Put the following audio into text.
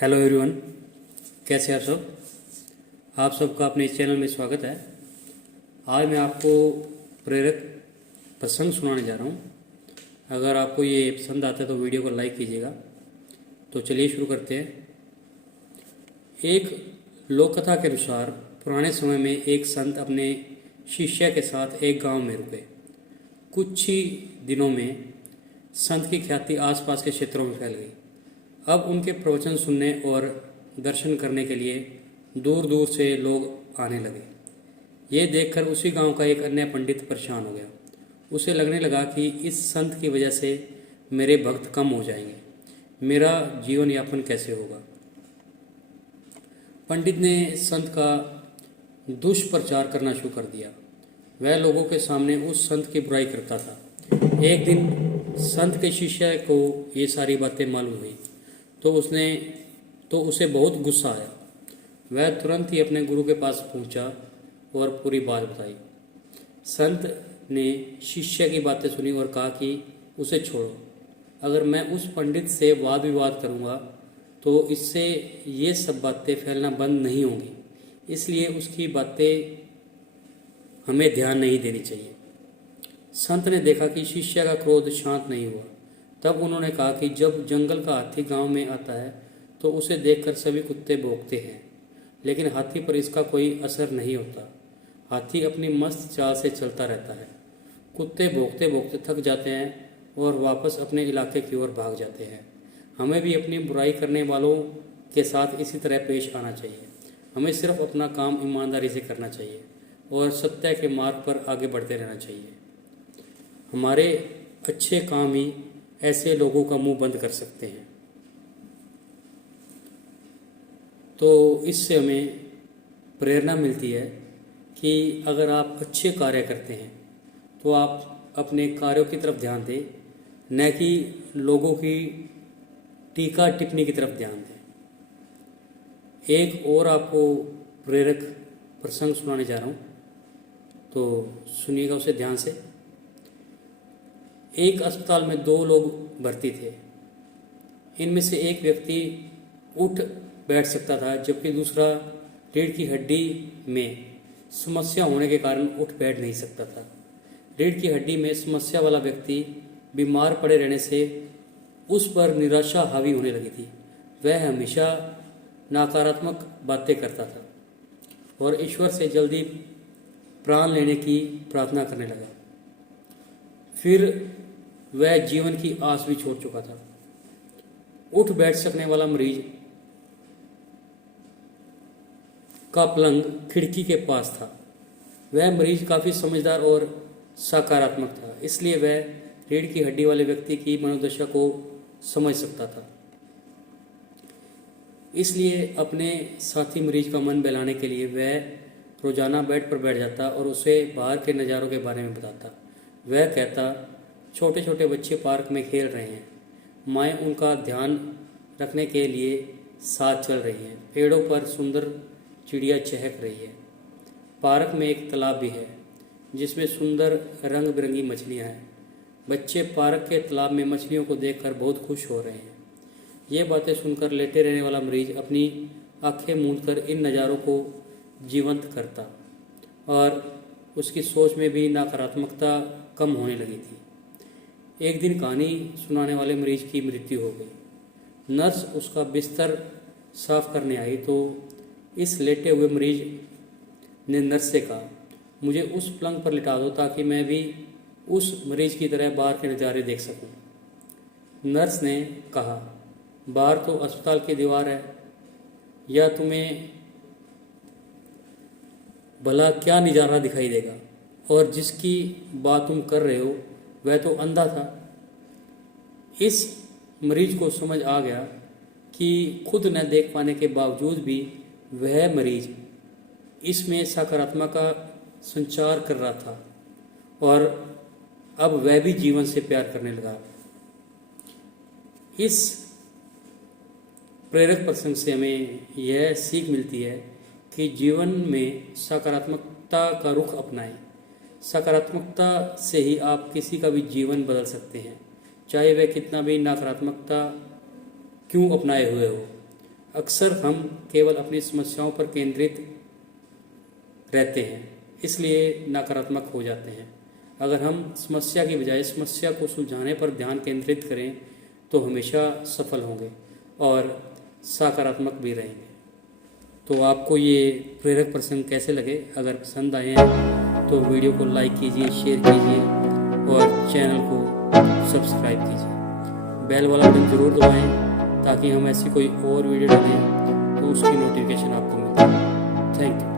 Hello everyone, कैसे आप सब। आप सबका अपने इस चैनल में स्वागत है। आज मैं आपको प्रेरक प्रसंग सुनाने जा रहा हूँ। अगर आपको ये पसंद आता है तो वीडियो को लाइक कीजिएगा। तो चलिए शुरू करते हैं। एक लोक कथा के अनुसार पुराने समय में एक संत अपने शिष्य के साथ एक गांव में रुके। कुछ ही दिनों में संत की ख्याति आसपास के क्षेत्रों में फैल गई। अब उनके प्रवचन सुनने और दर्शन करने के लिए दूर दूर से लोग आने लगे। ये देखकर उसी गांव का एक अन्य पंडित परेशान हो गया। उसे लगने लगा कि इस संत की वजह से मेरे भक्त कम हो जाएंगे, मेरा जीवन यापन कैसे होगा। पंडित ने संत का दुष्प्रचार करना शुरू कर दिया। वह लोगों के सामने उस संत की बुराई करता था। एक दिन संत के शिष्य को ये सारी बातें मालूम हुई तो उसे बहुत गुस्सा आया। वह तुरंत ही अपने गुरु के पास पहुंचा और पूरी बात बताई। संत ने शिष्य की बातें सुनी और कहा कि उसे छोड़ो। अगर मैं उस पंडित से वाद विवाद करूंगा तो इससे ये सब बातें फैलना बंद नहीं होंगी, इसलिए उसकी बातें हमें ध्यान नहीं देनी चाहिए। संत ने देखा कि शिष्य का क्रोध शांत नहीं हुआ। तब उन्होंने कहा कि जब जंगल का हाथी गांव में आता है तो उसे देखकर सभी कुत्ते भौंकते हैं, लेकिन हाथी पर इसका कोई असर नहीं होता। हाथी अपनी मस्त चाल से चलता रहता है। कुत्ते भौंकते भौंकते थक जाते हैं और वापस अपने इलाके की ओर भाग जाते हैं। हमें भी अपनी बुराई करने वालों के साथ इसी तरह पेश आना चाहिए। हमें सिर्फ अपना काम ईमानदारी से करना चाहिए और सत्य के मार्ग पर आगे बढ़ते रहना चाहिए। हमारे अच्छे काम ही ऐसे लोगों का मुंह बंद कर सकते हैं। तो इससे हमें प्रेरणा मिलती है कि अगर आप अच्छे कार्य करते हैं तो आप अपने कार्यों की तरफ ध्यान दें, न कि लोगों की टीका टिप्पणी की तरफ ध्यान दें। एक और आपको प्रेरक प्रसंग सुनाने जा रहा हूँ, तो सुनिएगा उसे ध्यान से। एक अस्पताल में दो लोग भर्ती थे। इनमें से एक व्यक्ति उठ बैठ सकता था, जबकि दूसरा रीढ़ की हड्डी में समस्या होने के कारण उठ बैठ नहीं सकता था। रीढ़ की हड्डी में समस्या वाला व्यक्ति बीमार पड़े रहने से उस पर निराशा हावी होने लगी थी। वह हमेशा नकारात्मक बातें करता था और ईश्वर से जल्दी प्राण लेने की प्रार्थना करने लगा। फिर वह जीवन की आस भी छोड़ चुका था। उठ बैठ सकने वाला मरीज का पलंग खिड़की के पास था। वह मरीज काफ़ी समझदार और सकारात्मक था, इसलिए वह रीढ़ की हड्डी वाले व्यक्ति की मनोदशा को समझ सकता था। इसलिए अपने साथी मरीज का मन बहलाने के लिए वह रोजाना बेड पर बैठ जाता और उसे बाहर के नज़ारों के बारे में बताता। वह कहता, छोटे छोटे बच्चे पार्क में खेल रहे हैं, माएँ उनका ध्यान रखने के लिए साथ चल रही हैं, पेड़ों पर सुंदर चिड़िया चहक रही है, पार्क में एक तालाब भी है जिसमें सुंदर रंग बिरंगी मछलियाँ हैं। बच्चे पार्क के तालाब में मछलियों को देखकर बहुत खुश हो रहे हैं। ये बातें सुनकर लेटे रहने वाला मरीज अपनी आंखें मूंदकर इन नज़ारों को जीवंत करता और उसकी सोच में भी नकारात्मकता कम होने लगी थी। एक दिन कहानी सुनाने वाले मरीज की मृत्यु हो गई। नर्स उसका बिस्तर साफ करने आई तो इस लेटे हुए मरीज ने नर्स से कहा, मुझे उस पलंग पर लिटा दो ताकि मैं भी उस मरीज की तरह बाहर के नज़ारे देख सकूं। नर्स ने कहा, बाहर तो अस्पताल की दीवार है, या तुम्हें भला क्या नज़ारा दिखाई देगा, और जिसकी बात तुम कर रहे हो वह तो अंधा था। इस मरीज को समझ आ गया कि खुद न देख पाने के बावजूद भी वह मरीज इसमें सकारात्मक का संचार कर रहा था और अब वह भी जीवन से प्यार करने लगा। इस प्रेरक प्रसंग से हमें यह सीख मिलती है कि जीवन में सकारात्मकता का रुख अपनाएं। सकारात्मकता से ही आप किसी का भी जीवन बदल सकते हैं, चाहे वह कितना भी नकारात्मकता क्यों अपनाए हुए हो। अक्सर हम केवल अपनी समस्याओं पर केंद्रित रहते हैं, इसलिए नकारात्मक हो जाते हैं। अगर हम समस्या की बजाय समस्या को सुलझाने पर ध्यान केंद्रित करें तो हमेशा सफल होंगे और सकारात्मक भी रहेंगे। तो आपको ये प्रेरक प्रसंग कैसे लगे? अगर पसंद आए हैं तो वीडियो को लाइक कीजिए, शेयर कीजिए और चैनल को सब्सक्राइब कीजिए। बेल वाला बटन ज़रूर दबाएं ताकि हम ऐसी कोई और वीडियो डालें तो उसकी नोटिफिकेशन आपको मिले। Thank you.